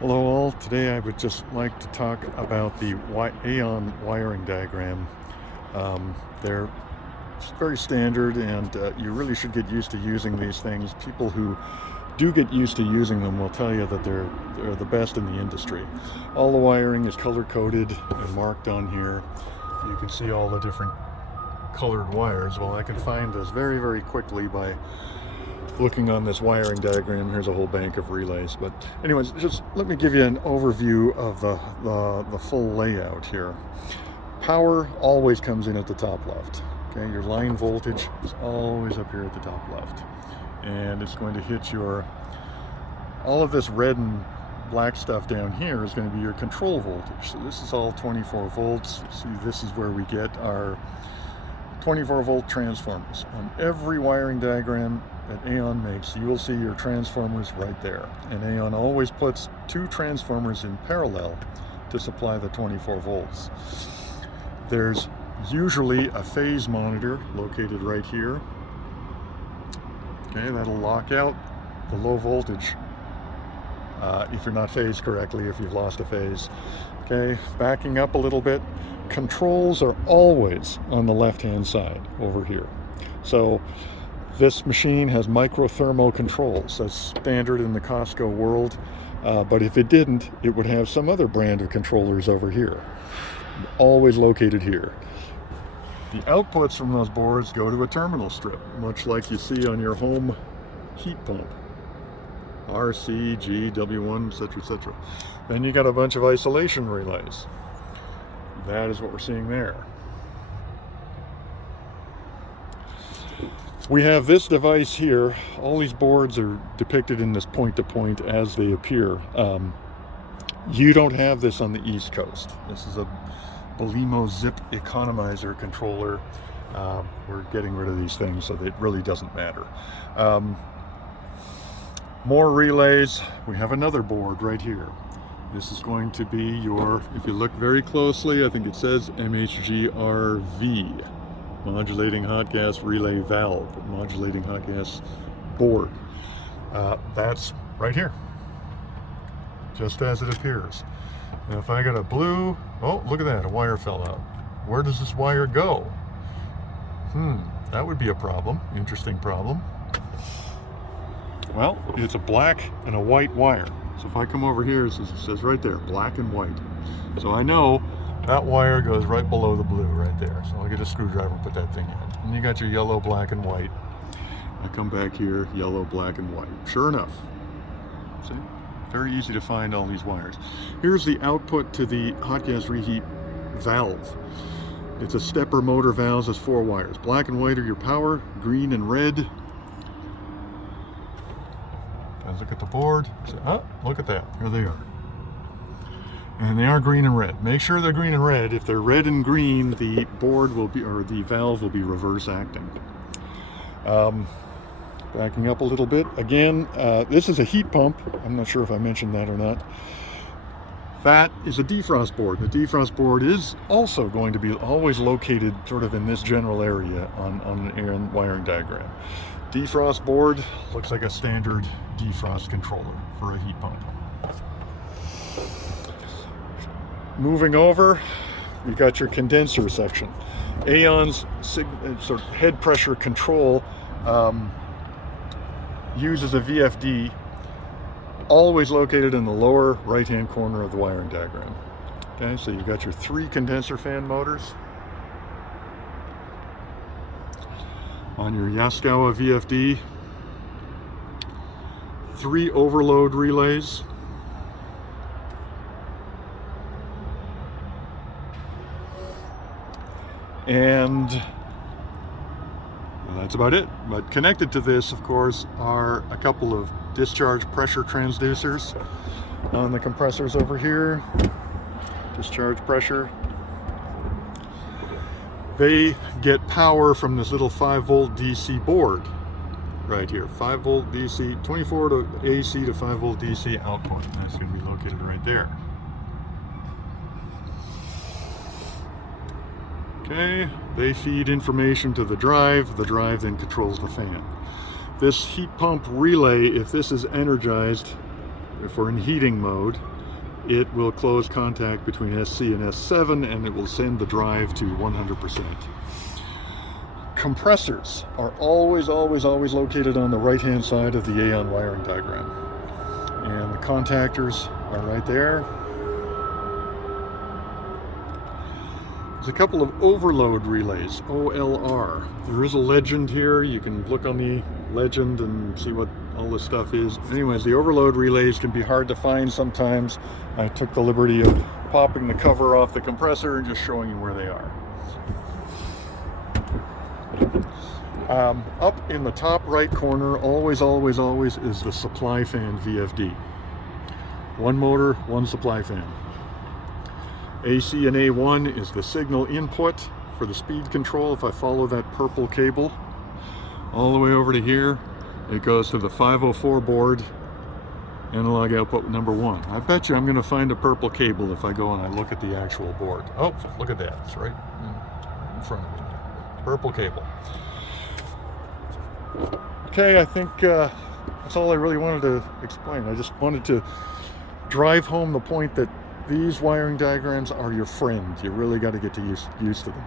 Hello all, today I would just like to talk about the AAON wiring diagram. They're very standard and you really should get used to using these things. People who do get used to using them will tell you that they're the best in the industry. All the wiring is color-coded and marked on here. You can see all the different colored wires. Well, I can find this very, very quickly by looking on this wiring diagram. Here's a whole bank of relays, but anyways, just let me give you an overview of the full layout here. Power always comes in at the top left. Okay, your line voltage is always up here at the top left, and it's going to hit all of this red and black stuff down here is going to be your control voltage. So this is all 24 volts. See, this is where we get our 24 volt transformers. On every wiring diagram that AAON makes, you will see your transformers right there. And AAON always puts two transformers in parallel to supply the 24 volts. There's usually a phase monitor located right here. Okay, that'll lock out the low voltage if you're not phased correctly, if you've lost a phase. Okay, backing up a little bit, controls are always on the left-hand side over here. So this machine has microthermo controls. That's standard in the Costco world, but if it didn't, it would have some other brand of controllers over here, always located here. The outputs from those boards go to a terminal strip, much like you see on your home heat pump. RC, G, W1, etc., etc. Then you got a bunch of isolation relays. That is what we're seeing there. We have this device here. All these boards are depicted in this point-to-point as they appear. You don't have this on the East Coast. This is a Belimo Zip Economizer controller. We're getting rid of these things, so it really doesn't matter. More relays. We have another board right here. This is going to be your, if you look very closely, I think it says MHGRV, modulating hot gas relay valve, modulating hot gas board. That's right here, just as it appears. Now if I got a blue, oh, look at that, a wire fell out. Where does this wire go? That would be a problem, interesting problem. Well, it's a black and a white wire. So if I come over here, it says right there, black and white. So I know that wire goes right below the blue right there. So I'll get a screwdriver and put that thing in. And you got your yellow, black, and white. I come back here, yellow, black, and white. Sure enough. See? Very easy to find all these wires. Here's the output to the hot gas reheat valve. It's a stepper motor valve. There's 4 wires. Black and white are your power, green and red. Look at the board. Oh, look at that. Here they are. And they are green and red. Make sure they're green and red. If they're red and green, the board will be, or the valve will be reverse acting. Backing up a little bit. Again, this is a heat pump. I'm not sure if I mentioned that or not. That is a defrost board. The defrost board is also going to be always located sort of in this general area on an AAON wiring diagram. Defrost board looks like a standard defrost controller for a heat pump. Moving over, you got your condenser section. AAON's sort of head pressure control uses a VFD, always located in the lower right-hand corner of the wiring diagram. Okay, so you got your 3 condenser fan motors. On your Yaskawa VFD, 3 overload relays, and that's about it. But connected to this, of course, are a couple of discharge pressure transducers on the compressors over here. Discharge pressure. They get power from this little 5-volt DC board right here. 5-volt DC, 24 to AC to 5-volt DC output. That's going to be located right there. Okay, they feed information to the drive then controls the fan. This heat pump relay, if this is energized, if we're in heating mode, it will close contact between SC and S7 and it will send the drive to 100%. Compressors are always located on the right-hand side of the AAON wiring diagram. And the contactors are right there. There's a couple of overload relays, OLR. There is a legend here. You can look on the legend and see what all this stuff is. Anyways, the overload relays can be hard to find sometimes. I took the liberty of popping the cover off the compressor and just showing you where they are. Up in the top right corner, always is the supply fan VFD. One motor, one supply fan. AC and A1 is the signal input for the speed control. If I follow that purple cable all the way over to here, it goes to the 504 board, analog output number 1. I bet you I'm going to find a purple cable if I go and I look at the actual board. Oh, look at that. It's right in front of me. Purple cable. Okay, I think that's all I really wanted to explain. I just wanted to drive home the point that these wiring diagrams are your friend. You really got to get used to them.